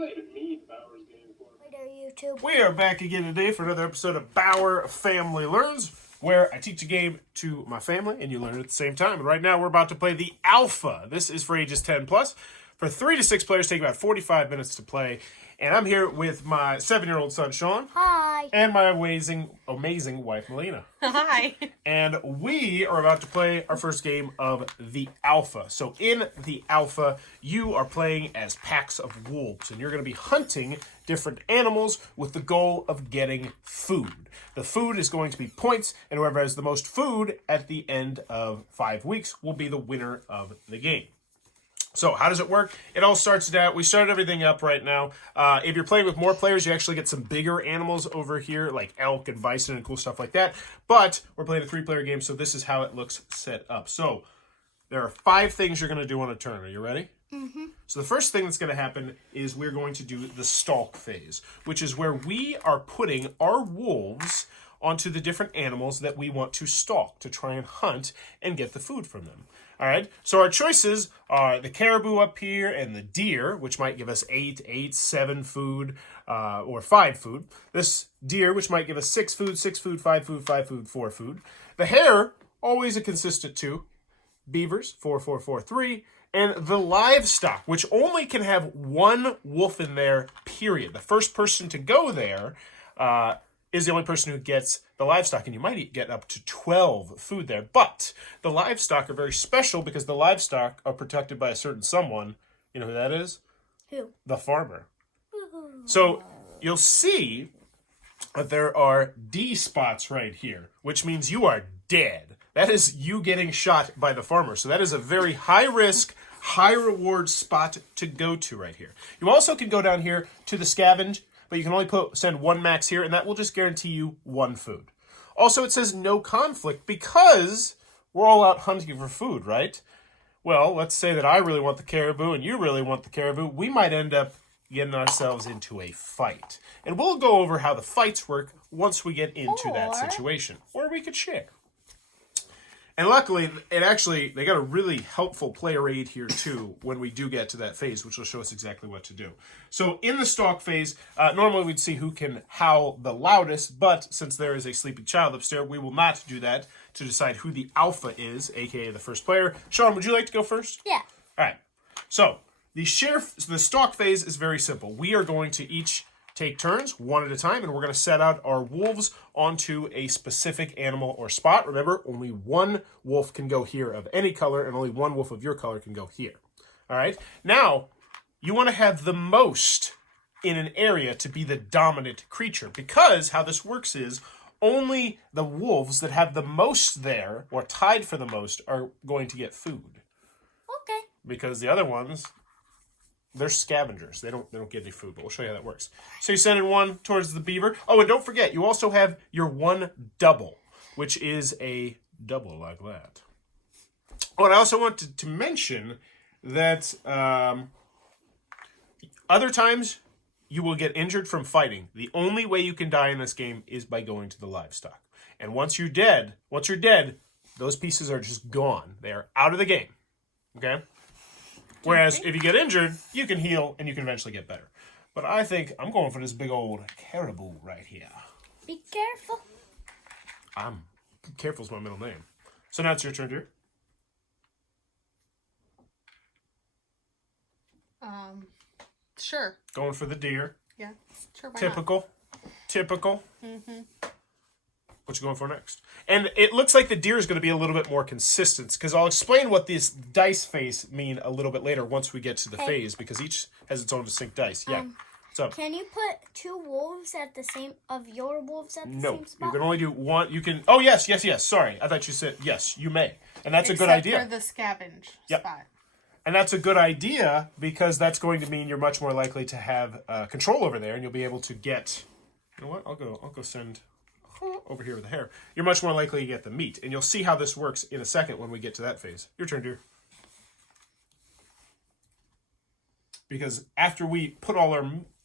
YouTube. We are back again today for another episode of Bauer Family Learns, where I teach a game to my family and you learn it at the same time. And right now we're about to play the Alpha. This is for ages 10 plus. For 3 to 6 players, take about 45 minutes to play. And I'm here with my 7-year-old son, Sean. Hi. And my amazing wife, Melina. Hi. And we are about to play our first game of the Alpha. So in the Alpha, you are playing as packs of wolves. And you're going to be hunting different animals with the goal of getting food. The food is going to be points, and whoever has the most food at the end of 5 weeks will be the winner of the game. So how does it work? It all starts out, we started everything up right now. If you're playing with more players, you actually get some bigger animals over here, like elk and bison and cool stuff like that. But we're playing a 3-player game, so this is how it looks set up. So there are 5 things you're going to do on a turn. Are you ready? Mm-hmm. So the first thing that's going to happen is we're going to do the Stalk Phase, which is where we are putting our wolves onto the different animals that we want to stalk, to try and hunt and get the food from them. All right, so our choices are the caribou up here and the deer, which might give us 7 food, or 5 food. This deer, which might give us 6 food, 5 food, 5 food, 4 food. The hare, always a consistent 2. Beavers, 4, 4, 4, 3. And the livestock, which only can have 1 wolf in there, period. The first person to go there is the only person who gets the livestock, and you might get up to 12 food there. But the livestock are very special because the livestock are protected by a certain someone. You know who that is? Who? The farmer. So you'll see that there are D spots right here, which means you are dead. That is you getting shot by the farmer. So that is a very high risk, high reward spot to go to right here. You also can go down here to the scavenge, but you can only send 1 max here, and that will just guarantee you 1 food. Also, it says no conflict because we're all out hunting for food, right? Well, let's say that I really want the caribou and you really want the caribou. We might end up getting ourselves into a fight. And we'll go over how the fights work once we get into that situation. Or we could share. And luckily, they got a really helpful player aid here too when we do get to that phase, which will show us exactly what to do. So in the Stalk Phase, normally we'd see who can howl the loudest, but since there is a sleeping child upstairs, we will not do that to decide who the Alpha is, aka the first player. Sean, would you like to go first? Yeah. All right. So the Stalk Phase is very simple. We are going to each take turns, 1 at a time, and we're going to set out our wolves onto a specific animal or spot. Remember, only 1 wolf can go here of any color, and only 1 wolf of your color can go here. All right? Now, you want to have the most in an area to be the dominant creature, because how this works is only the wolves that have the most there, or tied for the most, are going to get food. Okay. Because the other ones, they're scavengers. They don't get any food, but we'll show you how that works. So you send in 1 towards the beaver. Oh, and don't forget, you also have your 1 double, which is a double like that. Oh, and I also wanted to mention that other times you will get injured from fighting. The only way you can die in this game is by going to the livestock. And once you're dead, those pieces are just gone. They are out of the game. Okay? Whereas if you get injured, you can heal and you can eventually get better. But I think I'm going for this big old caribou right here. Be careful. Careful's my middle name. So now it's your turn, dear. Sure. Going for the deer. Yeah. Sure. Why Typical. Mm-hmm. What you going for next? And it looks like the deer is going to be a little bit more consistent, because I'll explain what this dice phase mean a little bit later once we get to the phase, because each has its own distinct dice. Yeah. What's up? Can you put 2 wolves at the same same spot? No, you can only do 1. You can. Oh yes. Sorry, I thought you said yes. You may, and that's a good idea. Except for the scavenge spot. And that's a good idea because that's going to mean you're much more likely to have control over there, and you'll be able to get. You know what? I'll go send over here with the hare. You're much more likely to get the meat, and you'll see how this works in a second when we get to that phase. Your turn, dear. Because after we put all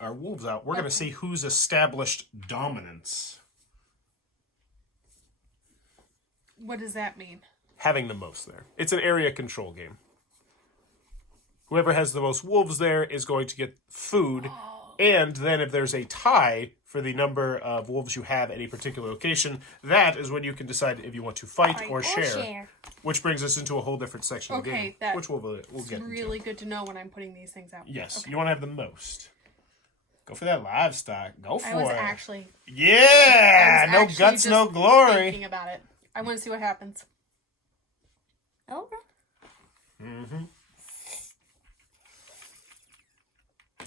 our wolves out, we're going to see who's established dominance. What does that mean? Having the most there. It's an area control game. Whoever has the most wolves there is going to get food. And then if there's a tie for the number of wolves you have at a particular location, that is when you can decide if you want to fight or share. Which brings us into a whole different section of the game. Which we'll get into. It's really good to know when I'm putting these things out. Yes, you want to have the most. Go for that livestock. Go for it. I was actually... Yeah! No guts, no glory. Thinking about it. I want to see what happens. Okay.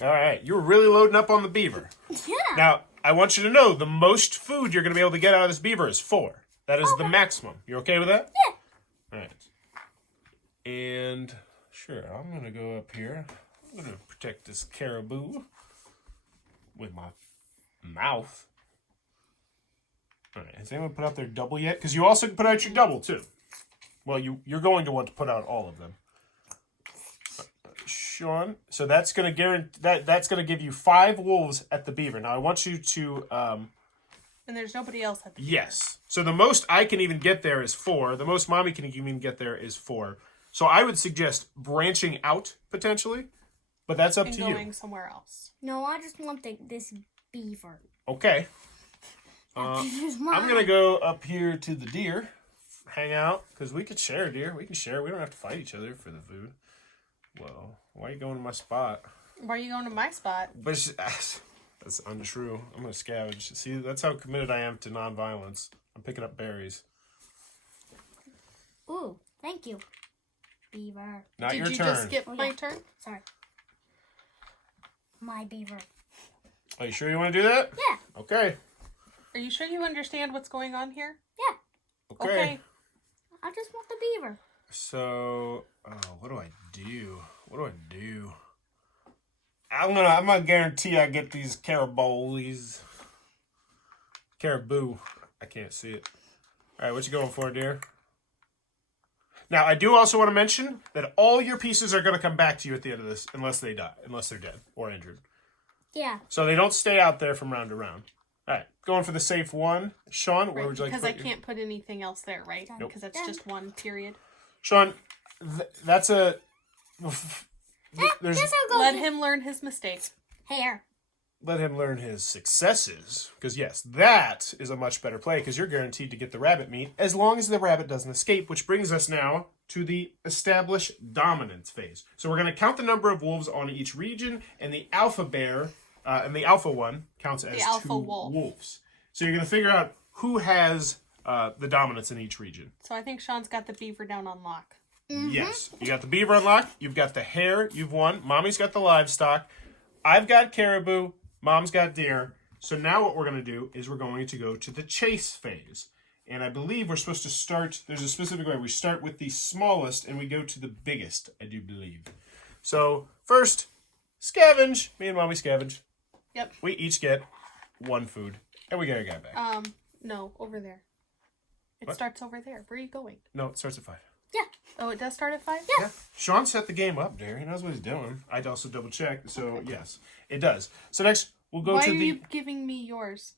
All right, you're really loading up on the beaver. Yeah. Now, I want you to know the most food you're going to be able to get out of this beaver is 4. That is the maximum. You okay with that? Yeah. All right. And, sure, I'm going to go up here. I'm going to protect this caribou with my mouth. All right, has anyone put out their double yet? Because you also can put out your double, too. Well, you're going to want to put out all of them. Sean, so that's going to guarantee that's going to give you 5 wolves at the beaver. Now I want you to and there's nobody else at the beaver. Yes. So the most I can even get there is 4. The most Mommy can even get there is 4. So I would suggest branching out potentially, but that's up to you. And going somewhere else. No, I just want this beaver. Okay. I'm going to go up here to the deer, hang out, because we could share, deer. We can share. We don't have to fight each other for the food. Well, why are you going to my spot? Why are you going to my spot? But that's untrue. I'm going to scavenge. See, that's how committed I am to nonviolence. I'm picking up berries. Ooh, thank you, beaver. Not your turn. Did you just skip my turn? Sorry. My beaver. Are you sure you want to do that? Yeah. Okay. Are you sure you understand what's going on here? Yeah. Okay. I just want the beaver. So, what do I do? I'm gonna guarantee I get these caribou. I can't see it. All right, what you going for, dear? Now, I do also want to mention that all your pieces are going to come back to you at the end of this, unless they're dead or injured. Yeah. So they don't stay out there from round to round. All right, going for the safe one. Sean, where would you like to put Because I can't put anything else there, right? Nope. Because that's just one period. Sean, that's a... Let him learn his mistakes. Hair. Let him learn his successes. Because, yes, that is a much better play because you're guaranteed to get the rabbit meat as long as the rabbit doesn't escape, which brings us now to the establish dominance phase. So we're going to count the number of wolves on each region, and the alpha bear, and the alpha one counts as 2 wolves. So you're going to figure out who has the dominance in each region. So I think Sean's got the beaver down on lock. Mm-hmm. Yes. You got the beaver on lock. You've got the hare. You've won. Mommy's got the livestock. I've got caribou. Mom's got deer. So now what we're going to do is we're going to go to the chase phase. And I believe we're supposed to start, there's a specific way. We start with the smallest and we go to the biggest, I do believe. So first, scavenge. Me and Mommy scavenge. Yep. We each get 1 food. And we get our guy back. No, over there. It starts over there. Where are you going? No, it starts at 5. Yeah. Oh, it does start at 5? Yeah. Sean set the game up there. He knows what he's doing. I'd also double check. So, yes, it does. So next, we'll go Why to are the... you giving me yours?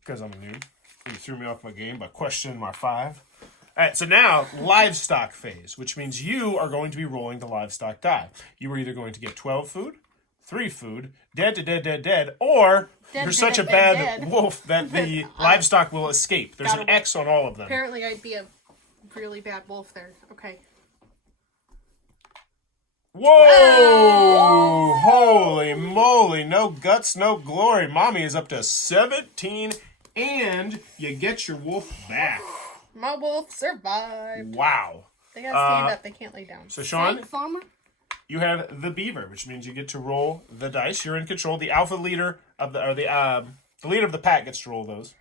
Because I'm a noob. You threw me off my game by questioning my 5. All right, so now, livestock phase, which means you are going to be rolling the livestock die. You are either going to get 12 food, 3 food, dead, or you're such a bad wolf that the livestock will escape. There's an X on all of them. Apparently, I'd be a really bad wolf there. Okay. Whoa! Holy moly. No guts, no glory. Mommy is up to 17, and you get your wolf back. My wolf survived. Wow. They gotta stand up. They can't lay down. So, Sean, Farmer? you have the beaver, which means you get to roll the dice. You're in control. The alpha leader of the leader of the pack gets to roll those.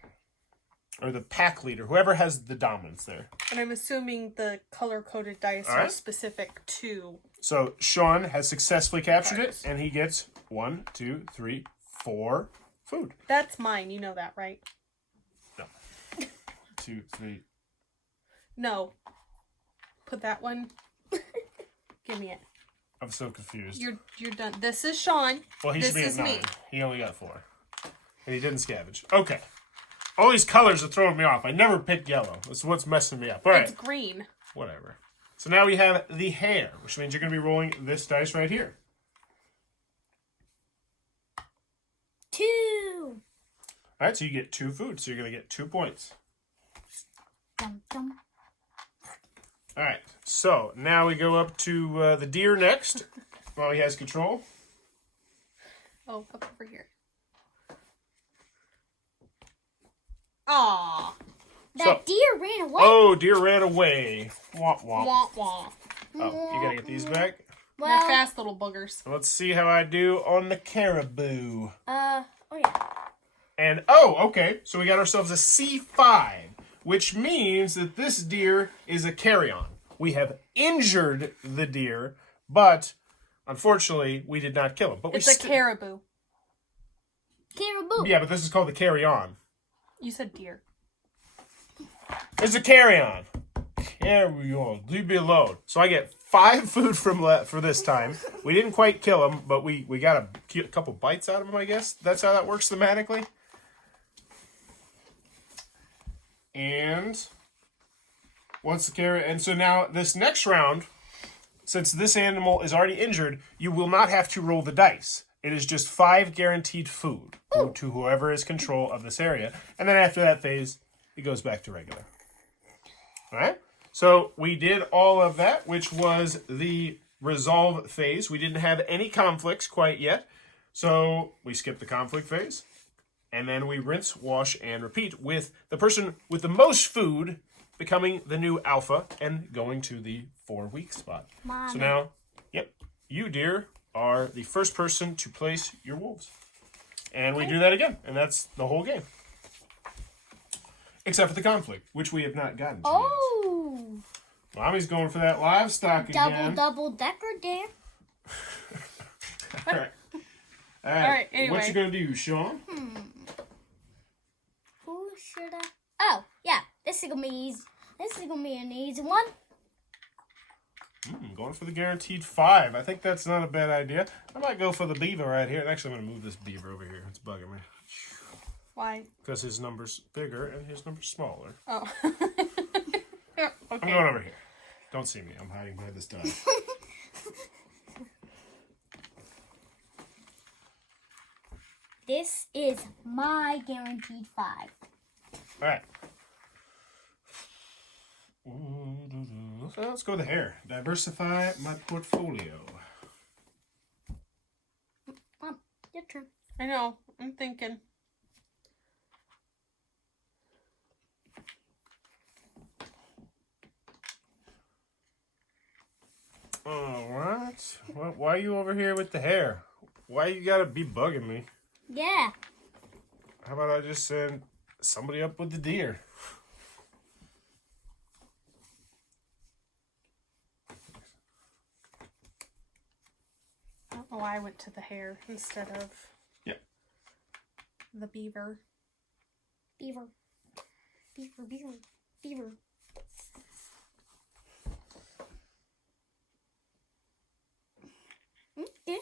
Or the pack leader, whoever has the dominance there. And I'm assuming the color-coded dice All are right. specific to... So Sean has successfully captured it, and he gets 1, 2, 3, 4 food. That's mine. You know that, right? No. 2, 3. No. Put that one. Give me it. I'm so confused. You're done. This is Sean. Well, he this should be at is 9. me. He only got 4. And he didn't scavenge. Okay. All these colors are throwing me off. I never picked yellow. That's what's messing me up. All right. It's green. Whatever. So now we have the hare, which means you're going to be rolling this dice right here. 2. All right, so you get 2 food, so you're going to get 2 points. Dum, dum. All right, so now we go up to the deer next. While he has control. Oh, up over here. Aw. That deer ran away. Oh, deer ran away. Womp womp. Wah, wah. Oh, you gotta get these back. They're Well, fast little boogers. Let's see how I do on the caribou. oh yeah. And, oh, okay. So we got ourselves a C5, which means that this deer is a carry-on. We have injured the deer, but unfortunately, we did not kill him. But It's a caribou. Caribou. Yeah, but this is called the carry-on. You said deer. It's a carry-on. Carry-on. Leave me alone. So I get 5 food for this time. We didn't quite kill him, but we got a couple bites out of him, I guess. That's how that works thematically. And once the carry, and so now this next round, since this animal is already injured, you will not have to roll the dice. It is just 5 guaranteed food to whoever is control of this area. And then after that phase, it goes back to regular. All right? So we did all of that, which was the resolve phase. We didn't have any conflicts quite yet. So we skipped the conflict phase. And then we rinse, wash, and repeat with the person with the most food becoming the new alpha and going to the 4-week spot. Mommy. So now, yep, you, dear, are the first person to place your wolves. And we do that again, and that's the whole game. Except for the conflict, which we have not gotten to Oh. yet. Mommy's going for that livestock again. Double decker there. All right. All right, anyway. What you going to do, Sean? Who should I? Oh, yeah. This is gonna be easy. This is gonna be an easy one. Going for the guaranteed 5. I think that's not a bad idea. I might go for the beaver right here. And actually, I'm going to move this beaver over here. It's bugging me. Why? Because his number's bigger and his number's smaller. Oh. I'm Okay. going over here. Don't see me. I'm hiding behind this dog. This is my guaranteed 5. All right. So let's go with the hair. Diversify my portfolio. Mom, your turn. I know. I'm thinking. All right. Well, why are you over here with the hair? Why you gotta be bugging me? Yeah. How about I just send somebody up with the deer? I don't know why I went to the hare instead of the beaver. Beaver. Beaver, beaver, beaver. Okay.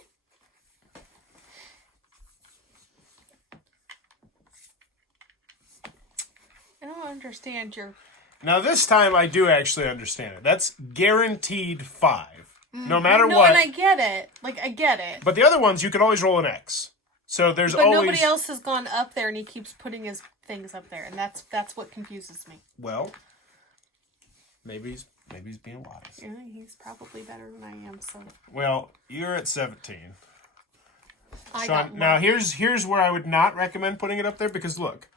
I don't understand your... Now this time I do actually understand it. That's guaranteed 5. No matter No, what. and I get it. Like, I get it. But the other ones, you can always roll an X. So there's But always... nobody else has gone up there, and he keeps putting his things up there, and that's what confuses me. Well, maybe he's being wise. Yeah, he's probably better than I am, so... Well, you're at 17. I Sean, got now one. here's where I would not recommend putting it up there, because look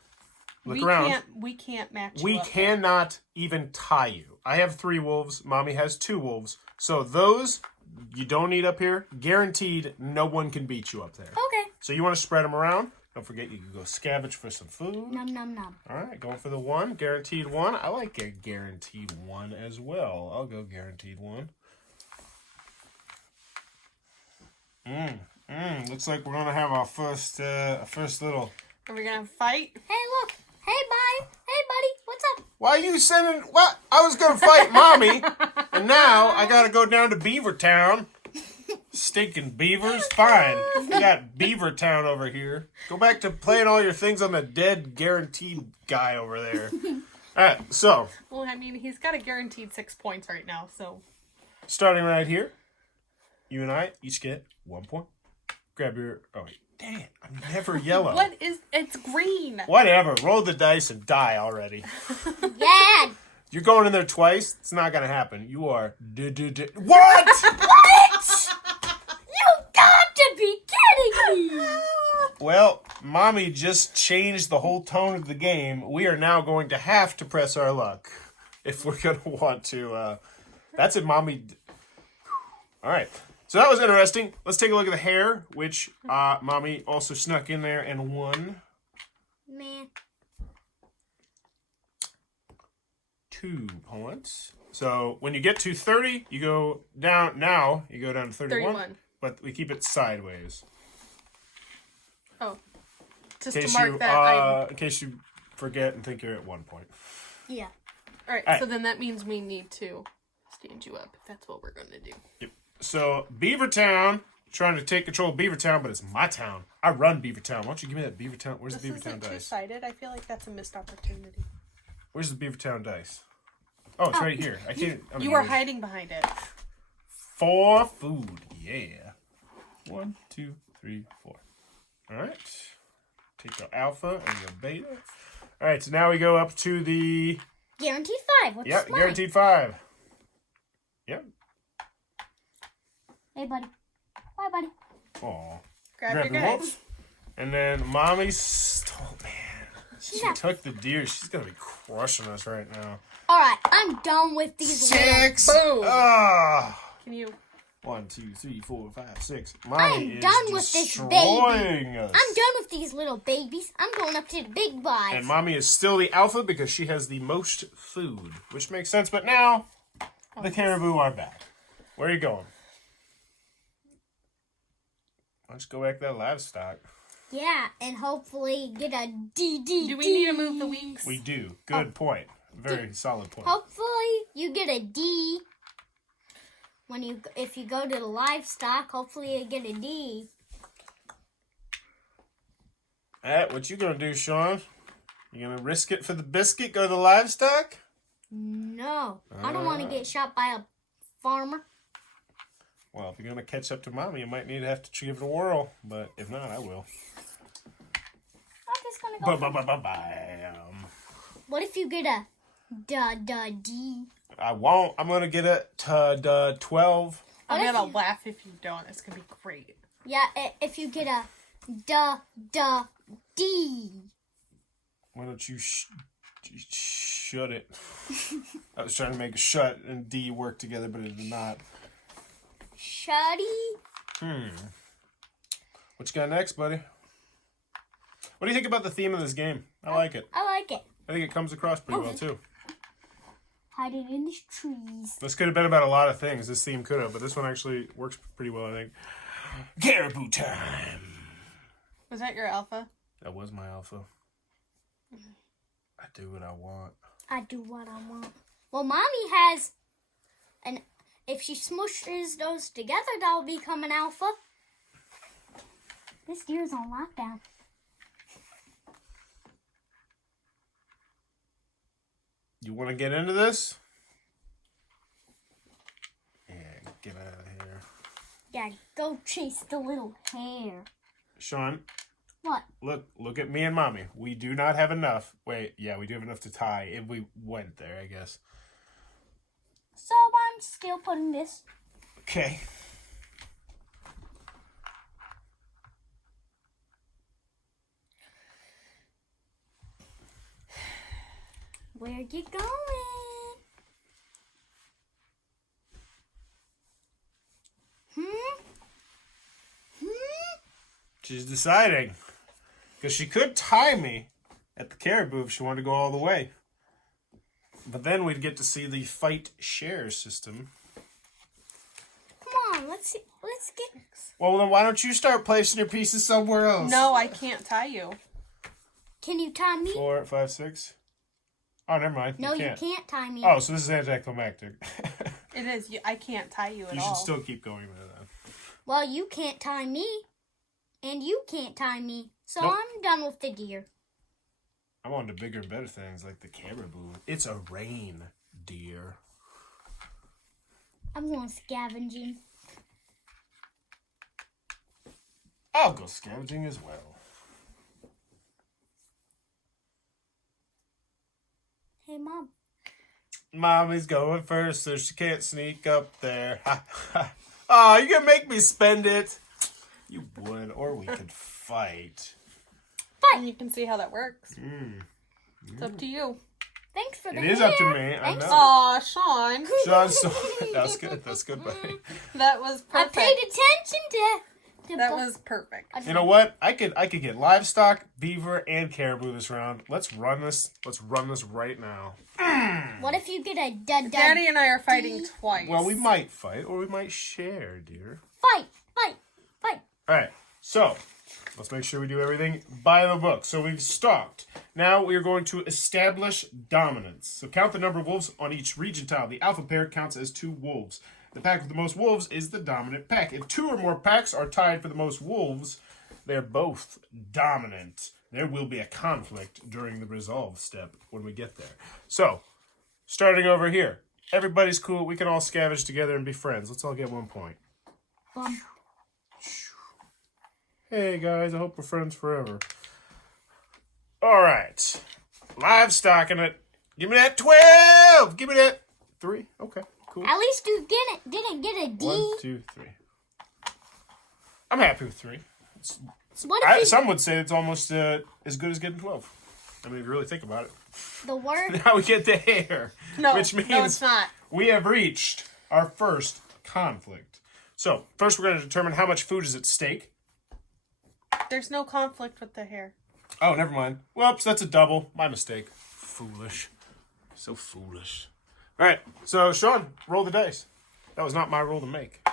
around. We can't match We you up. cannot even tie you. I have 3 wolves. Mommy has 2 wolves. So those you don't need up here. Guaranteed, no one can beat you up there. Okay. So you want to spread them around. Don't forget you can go scavenge for some food. Nom nom nom. All right, going for the 1. Guaranteed 1. I like a guaranteed 1 as well. I'll go guaranteed 1. Looks like we're going to have our first little... Are we gonna fight? Hey, look. Hey, buddy. Hey, buddy. What's up? Why are you sending... What? I was going to fight Mommy, and now I got to go down to Beaver Town. Stinking beavers. Fine. We got Beaver Town over here. Go back to playing all your things on the dead guaranteed guy over there. All right, so... Well, I mean, he's got a guaranteed 6 points right now, so... starting right here, you and I each get 1 point. Grab your... Oh, wait. Dang it. I'm never yellow. What is... It's green. Whatever. Roll the dice and die already. Yeah. You're going in there twice. It's not going to happen. You are... What? What? You got to be kidding me. Well, Mommy just changed the whole tone of the game. We are now going to have to press our luck if we're going to want to... That's it, Mommy... All right. So that was interesting. Let's take a look at the hair, which Mommy also snuck in there and won. Man. 2 points. So when you get to 30, you go down. Now you go down to 31. But we keep it sideways. Oh. Just to mark that in case you forget and think you're at 1 point. Yeah. All right, so then that means we need to stand you up if that's what we're going to do. Yep. So Beavertown, trying to take control of Beavertown, but it's my town. I run Beavertown. Why don't you give me that Beavertown? Where's the Beavertown dice? Two-sided. I feel like that's a missed opportunity. Where's the Beavertown dice? Oh, it's right here. I can't. You were hiding behind it. 4 food. Yeah. 1, 2, 3, 4. All right. Take your alpha and your beta. All right. So now we go up to the Guaranteed 5. What's mine? Guaranteed 5. Yep. Hey, buddy. Bye, buddy. Aw. Grab your the guys. wolf. And then Mommy's... Oh, man. She took the deer. She's going to be crushing us right now. All right. I'm done with these 6. Boom. Ah. Can you... 1, 2, 3, 4, 5, 6. I'm done with this baby. Us. I'm done with these little babies. I'm going up to the big boys. And Mommy is still the alpha because she has the most food, which makes sense. But now, the caribou are back. Where are you going? Why don't you go back to that livestock? Yeah, and hopefully get a D. Do we need to move the weeks? We do. Good point. Very solid point. Hopefully you get a D. If you go to the livestock, hopefully you get a D. What you gonna do, Sean? You gonna risk it for the biscuit? Go to the livestock? No, I don't want to get shot by a farmer. Well, if you're gonna catch up to Mommy, you might need to have to give it a whirl. But if not, I will. I'm just gonna go. Bam. What if you get a D? I won't. I'm gonna get it to 12. I'm gonna laugh if you don't. It's gonna be great. Yeah, if you get a D. Why don't you shut it? I was trying to make shut and D work together, but it did not. Shutty. What you got next, buddy? What do you think about the theme of this game? I like it. I like it. I think it comes across pretty well, too. Hiding in the trees. This could have been about a lot of things. This theme could have, but this one actually works pretty well, I think. Caribou time! Was that your alpha? That was my alpha. I do what I want. I do what I want. Well, Mommy has if she smushes those together, that'll become an alpha. This deer's on lockdown. You want to get into this? Yeah, get out of here. Daddy, go chase the little hare. Sean. What? Look at me and Mommy. We do not have enough. Wait, yeah, we do have enough to tie if we went there, I guess. So I'm still putting this. Okay. Where you going? She's deciding. Because she could tie me at the caribou if she wanted to go all the way. But then we'd get to see the fight share system. Come on, let's see. Let's get. Well, then why don't you start placing your pieces somewhere else? No, I can't tie you. Can you tie me? 4, 5, 6. Oh, never mind. No, you can't tie me. Oh, so this is anticlimactic. It is. I can't tie you at all. You should still keep going with it then. Well, you can't tie me. And you can't tie me. So Nope. I'm done with the deer. I'm on to bigger and better things like the caribou. It's a reindeer. I'm going scavenging. I'll go scavenging as well. Hey, Mom. Mommy's going first, so she can't sneak up there. Oh, you're gonna make me spend it. You would, or we could fight. And you can see how that works. It's up to you. Thanks for the It is hair. up to me. I Thanks. know. Aw, Sean. John's so, that's good. That's good, buddy. That was I perfect. paid attention to That was perfect. You know what? I could get livestock, beaver, and caribou this round. Let's run this. Let's run this right now. What if you get a dud? Daddy and I are fighting twice. Well, we might fight, or we might share, dear. Fight. All right. So let's make sure we do everything by the book. So we've stalked. Now we are going to establish dominance. So count the number of wolves on each region tile. The alpha pair counts as 2 wolves. The pack with the most wolves is the dominant pack. If 2 or more packs are tied for the most wolves, they're both dominant. There will be a conflict during the resolve step when we get there. So, starting over here. Everybody's cool. We can all scavenge together and be friends. Let's all get 1 point. Hey, guys. I hope we're friends forever. All right. Livestocking it. Give me that 12. Give me that 3. Okay. Cool. At least you didn't get a D. 1, 2, 3. I'm happy with 3. What if you, Some would say it's almost as good as getting 12. I mean, if you really think about it. the word? Now we get the hair. No, which means no, it's not. we have reached our first conflict. So, first we're going to determine how much food is at stake. There's no conflict with the hair. Oh, never mind. Whoops, that's a double. My mistake. Foolish. So foolish. All right, so Sean, roll the dice. That was not my roll to make.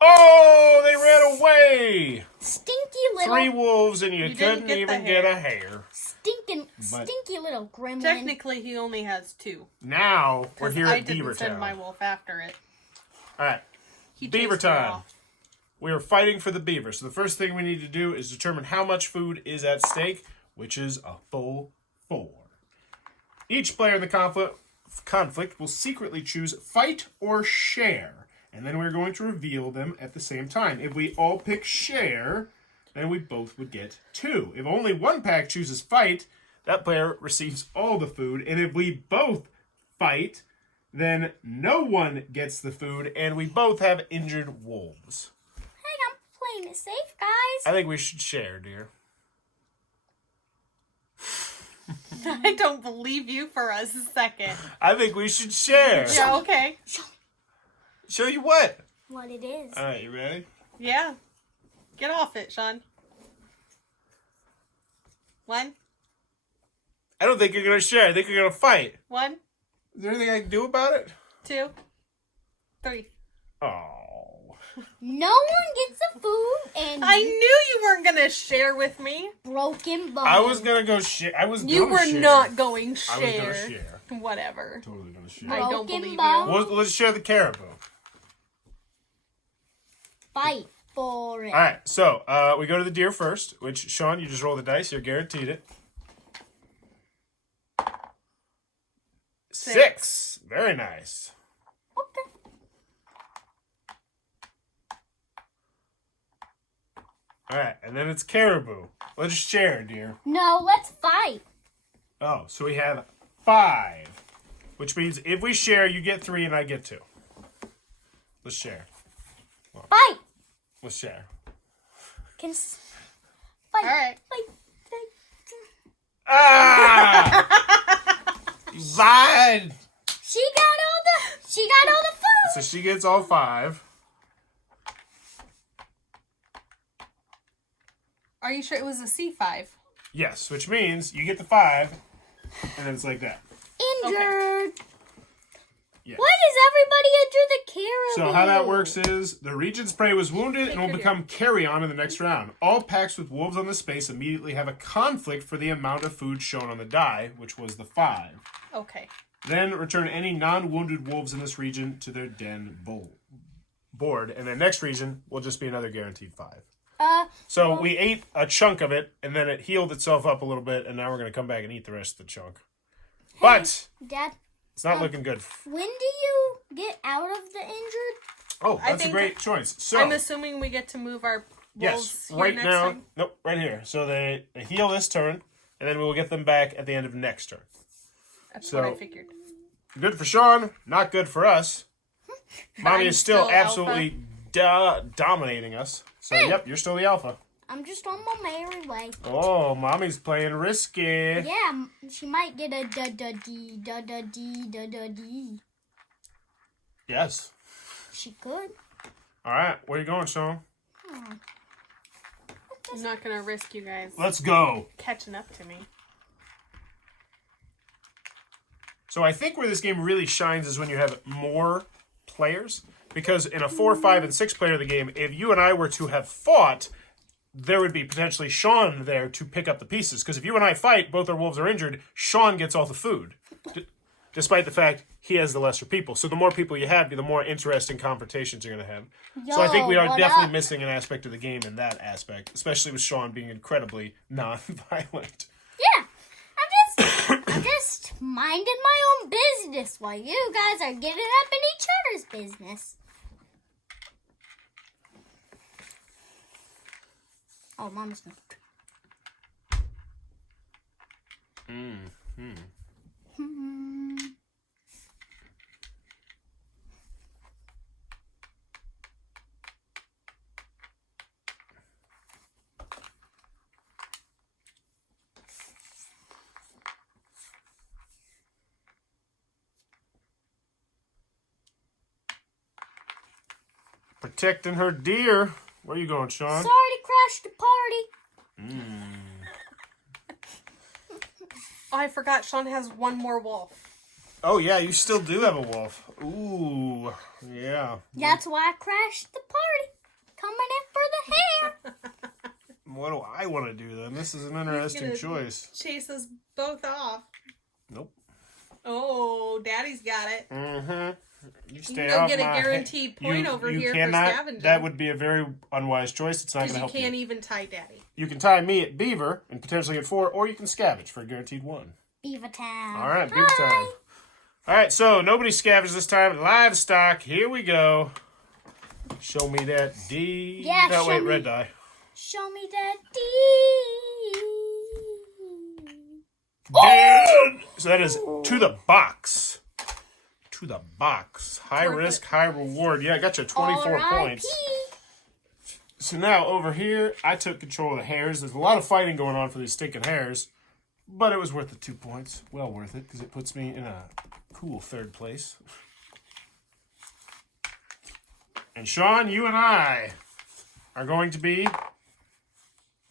Oh, they ran away. Stinky little. 3 wolves and you didn't couldn't get the even hair. get a hair. Stinky little gremlin. Technically, he only has 2. Now we're 'Cause here I at didn't Beaver send Town. my wolf after it. All right, He Beaver chased her time. off. We are fighting for the beaver. So the first thing we need to do is determine how much food is at stake, which is a full 4. Each player in the conflict will secretly choose fight or share, and then we're going to reveal them at the same time. If we all pick share, then we both would get 2. If only one pack chooses fight, that player receives all the food, and if we both fight, then no one gets the food, and we both have injured wolves. Hey, I'm playing it safe, guys. I think we should share, dear. I don't believe you for a second. I think we should share. Yeah, okay. Show you what? What it is. All right, you ready? Yeah. Get off it, Sean. 1, I don't think you're going to share. I think you're going to fight. 1, Is there anything I can do about it? 2, 3. Oh. No one gets the food and I knew you weren't gonna share with me. broken bone. I was going to go share. You were not going I was going share. to share. Whatever. Totally going to share. I don't Broken believe bone. you. Let's share the caribou. Fight for it. All right, so we go to the deer first, which, Sean, you just roll the dice. You're guaranteed it. 6. Very nice. Okay. All right, and then it's caribou. Let's share, dear. No, let's fight. Oh, so we have 5, which means if we share, you get 3 and I get 2. Let's share. Fight. Let's share. Fight. All right. Fight. Ah! Lied. She got all the food. So she gets all 5. Are you sure it was a C5? Yes, which means you get the 5, and then it's like that. Injured. Yes. Why does everybody injure the caribou? So how that works is the region's prey was wounded and will Figured become carry-on in the next round. All packs with wolves on the space immediately have a conflict for the amount of food shown on the die, which was the 5. Okay. Then return any non-wounded wolves in this region to their den board, and the next region will just be another guaranteed 5. So we ate a chunk of it, and then it healed itself up a little bit, and now we're going to come back and eat the rest of the chunk. But Dad, it's not looking good. when do you get out of the injury? Oh, I that's a think- great choice. So I'm assuming we get to move our wolves yes, here right next now. time. Nope, right here. So they heal this turn, and then we will get them back at the end of next turn. That's So- what I figured. Good for Sean, not good for us. Mommy I'm is still still absolutely dominating us. So, yep, you're still the alpha. I'm just on my merry way. Oh, Mommy's playing risky. Yeah, she might get a da-da-dee, da-da-dee, da-da-dee. Yes. She could. All right, where you going, Sean? I'm not gonna risk you guys Let's go. catching up to me. So I think where this game really shines is when you have more players. Because in a 4, 5, and 6 player of the game, if you and I were to have fought, there would be potentially Sean there to pick up the pieces. Because if you and I fight, both our wolves are injured, Sean gets all the food. Despite the fact he has the lesser people. So the more people you have, the more interesting confrontations you're going to have. So I think we are what definitely up? missing an aspect of the game in that aspect. Especially with Sean being incredibly non-violent. Yeah, I'm just minding my own business while you guys are getting up in each other's business. Oh, Mama's not. Protecting her deer. Where you going, Sean? Sorry to crash the party. Oh, I forgot. Sean has one more wolf. Oh, yeah, you still do have a wolf. Ooh, yeah. That's why I crashed the party. Coming in for the hair. What do I want to do then? This is an interesting gonna- choice. Chase us both off. Nope. Oh, Daddy's got it. Mm-hmm. You stay can go off get a my guaranteed point over here for scavenging. That would be a very unwise choice. It's not going Because to you help can't you. even tie Daddy. You can tie me at Beaver and potentially get 4, or you can scavenge for a guaranteed 1. Beaver Town. All right, Beaver time. All right, so nobody scavenged this time. Livestock, here we go. Show me that D. Yeah, No, show wait, me. red die. Show me that D. Dude! So that is to the box. To the box. High Worth risk, it. high reward. Yeah, I got you 24 points. So now over here, I took control of the hares. There's a lot of fighting going on for these stinking hares. But it was worth the 2 points. Well worth it, because it puts me in a cool 3rd place. And Sean, you and I are going to be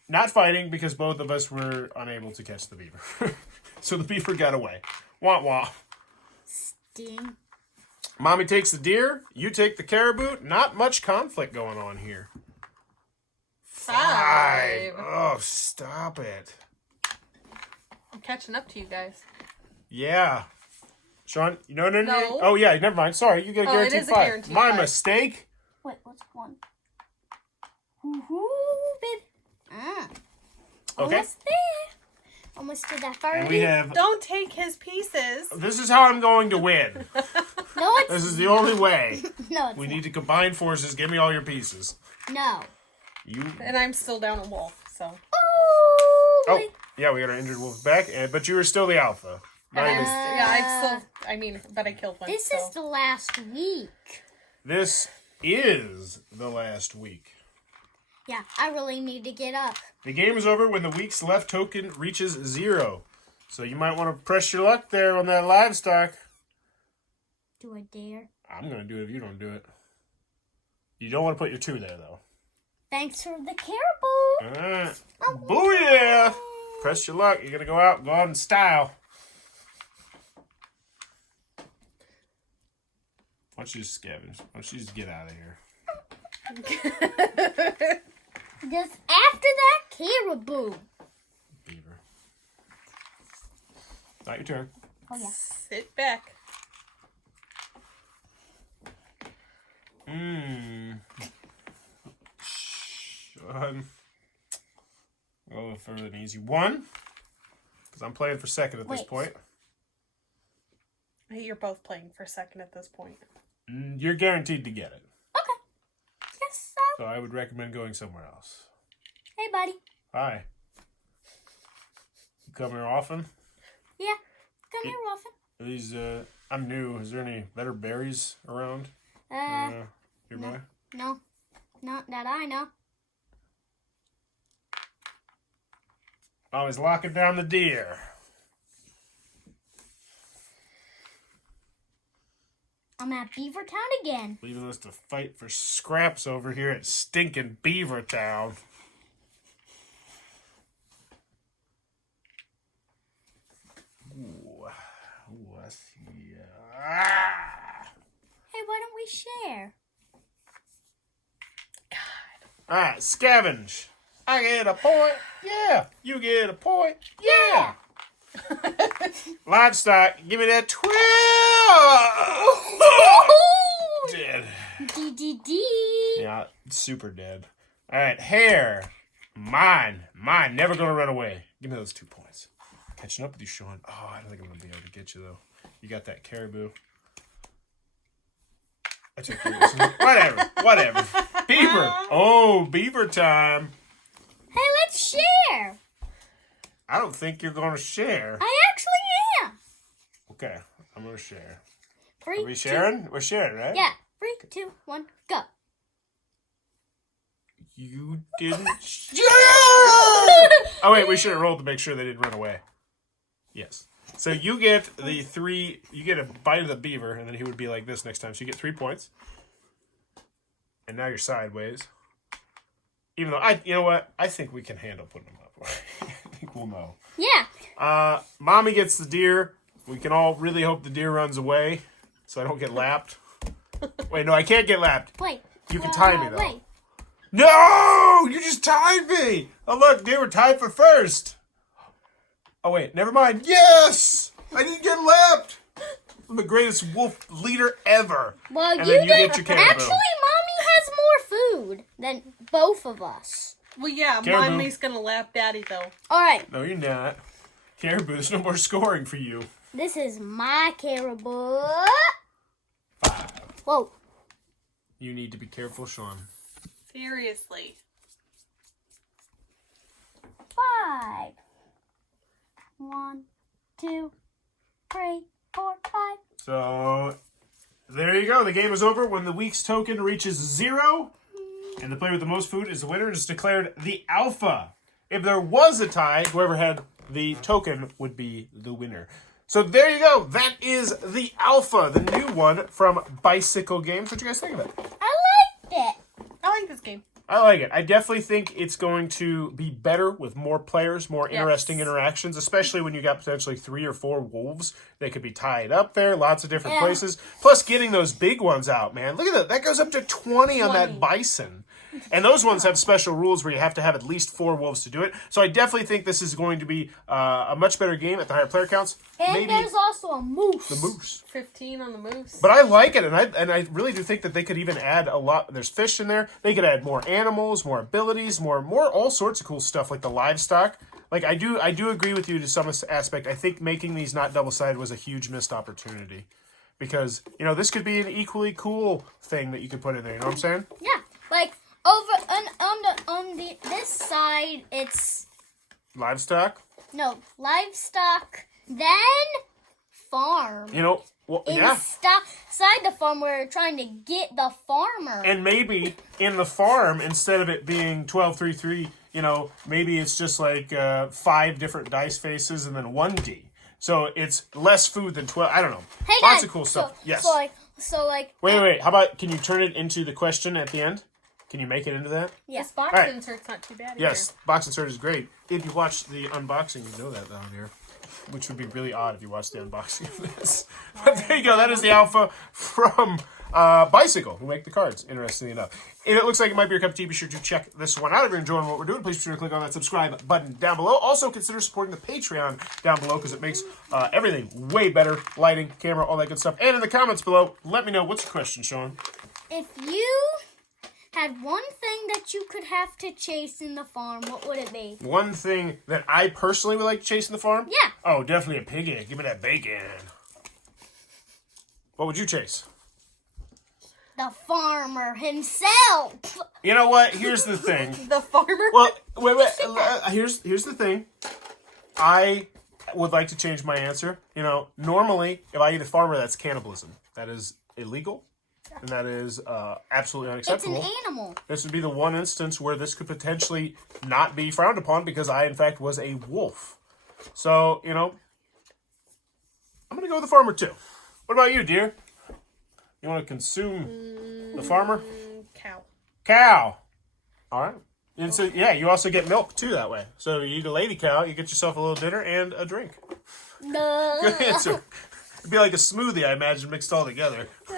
not fighting because both of us were unable to catch the beaver. So the beaver got away. Wah wah. Ding. Mommy takes the deer, you take the caribou. Not much conflict going on here. 5. Oh, stop it. I'm catching up to you guys. Yeah. Sean, no. No. Oh, yeah, never mind. Sorry, you get a Oh, it guaranteed is a 5. guaranteed My 5. mistake. Wait, what's 1? Woohoo, baby. Ah. Okay. Almost there. Almost to that 30. And we have... Don't take his pieces. This is how I'm going to win. No, it's... This is the only way. No, it's We not. need to combine forces. Give me all your pieces. No. You... And I'm still down a wolf, so. Oh, yeah, we got our injured wolf back. But you were still the alpha. Not even- But I killed one. This so. is the last week. This is the last week. Yeah, I really need to get up. The game is over when the week's left token reaches 0. So you might want to press your luck there on that livestock. Do I dare? I'm going to do it if you don't do it. You don't want to put your 2 there, though. Thanks for the caribou. Alright. Booyah! Press your luck. You're going to go out in style. Why don't you just scavenge? Why don't you just get out of here? Just after that caribou. Beaver. Not your turn. Oh, yeah. Sit back. Sean. Go for an easy 1. Because I'm playing for 2nd at this Wait. point. You're both playing for second at this point. You're guaranteed to get it. Okay. So I would recommend going somewhere else. Hey, buddy. Hi. You come here often? Yeah, come here often. Are these, I'm new. Is there any better berries around? Nearby? No, not that I know. Always locking down the deer. I'm at Beaver Town again. Leaving us to fight for scraps over here at stinking Beaver Town. Ooh, I see. Hey, why don't we share? Alright, scavenge. I get a point. Yeah. You get a point. Yeah. Livestock, give me that 12. Dead. D. Yeah, super dead. Alright, hare. Mine. Never gonna run away. Give me those 2 points. Catching up with you, Sean. Oh, I don't think I'm gonna be able to get you, though. You got that caribou. I took you. Whatever. Beaver. Oh, beaver time. Hey, let's share. I don't think you're going to share. I actually am. Okay, I'm going to share. 3, Are we sharing? We're sharing, right? Yeah. 3, 2, 1, go. You didn't share! Oh, wait, we should have rolled to make sure they didn't run away. Yes. So you get you get a bite of the beaver, and then he would be like this next time. So you get 3 points. And now you're sideways. Even though, you know what? I think we can handle putting them up. I think we'll know. Yeah. Mommy gets the deer. We can all really hope the deer runs away so I don't get lapped. Wait, no, I can't get lapped. Wait. You can tie me, though. Wait. No! You just tied me! Oh, look, they were tied for first. Oh, wait, never mind. Yes! I didn't get lapped. I'm the greatest wolf leader ever. Well, and then you get your caribou. Actually, Mommy has more food than both of us. Well, yeah, Caribou. Mommy's gonna lap Daddy, though. All right. No, you're not. Caribou, there's no more scoring for you. This is my caribou. 5. Whoa. You need to be careful, Sean. Seriously. 5. 1, 2, 3, 4, 5. So, there you go. The game is over when the week's token reaches 0. And the player with the most food is the winner and is declared the alpha. If there was a tie, whoever had the token would be the winner. So there you go. That is the alpha, the new one from Bicycle Games. What do you guys think of it? I liked it. I like this game. I like it. I definitely think it's going to be better with more players, more interesting interactions, especially when you got potentially 3 or 4 wolves. They could be tied up there, lots of different places. Plus getting those big ones out, man. Look at that. That goes up to 20 on that bison. And those ones have special rules where you have to have at least 4 wolves to do it. So I definitely think this is going to be a much better game at the higher player counts. And maybe there's also a moose. the moose. 15 on the moose. But I like it, and I really do think that they could even add a lot. There's fish in there. They could add more animals, more abilities, more all sorts of cool stuff like the livestock. Like I do agree with you to some aspect. I think making these not double-sided was a huge missed opportunity. Because, you know, this could be an equally cool thing that you could put in there, you know what I'm saying? Yeah. Like over on this side it's Livestock. livestock, then farm. You know, well, yeah. Inside the farm, we're trying to get the farmer. And maybe in the farm, instead of it being 12-3-3, you know, maybe it's just like 5 different dice faces and then 1D. So it's less food than 12. I don't know. Hey, Lots guys, of cool stuff. Yes. So like. Wait. How about, can you turn it into the question at the end? Can you make it into that? This box All right. insert's not too bad Yes, box insert is great. If you watch the unboxing, you know that down here. Which would be really odd if you watched the unboxing of this. But there you go. That is the alpha from Bicycle, who make the cards, interestingly enough. If it looks like it might be your cup of tea, be sure to check this one out. If you're enjoying what we're doing, please be sure to click on that subscribe button down below. Also, consider supporting the Patreon down below because it makes everything way better. Lighting, camera, all that good stuff. And in the comments below, let me know. What's your question, Sean? If you had one thing that you could have to chase in the farm, what would it be? One thing that I personally would like to chase in the farm? Yeah. Oh, definitely a piggy. Give me that bacon. What would you chase? The farmer himself. You know what? Here's the thing. The farmer. Well, wait. Here's the thing. I would like to change my answer. You know, normally, if I eat a farmer, that's cannibalism. That is illegal, and that is absolutely It's unacceptable. an animal. This would be the one instance where this could potentially not be frowned upon because I, in fact, was a wolf. So, you know, I'm going to go with the farmer, too. What about you, dear? You want to consume the farmer? Cow. Cow. All right. And so, yeah, you also get milk, too, that way. So you eat a lady cow, you get yourself a little dinner and a drink. Good answer. It'd be like a smoothie, I imagine, mixed all together. Ew!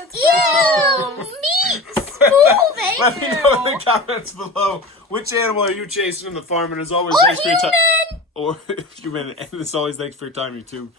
Meat! Smoothie! Let me know in the comments below which animal are you chasing in the farm, and as always, thanks for your time. Human! Or human, and as always, thanks for your time, YouTube.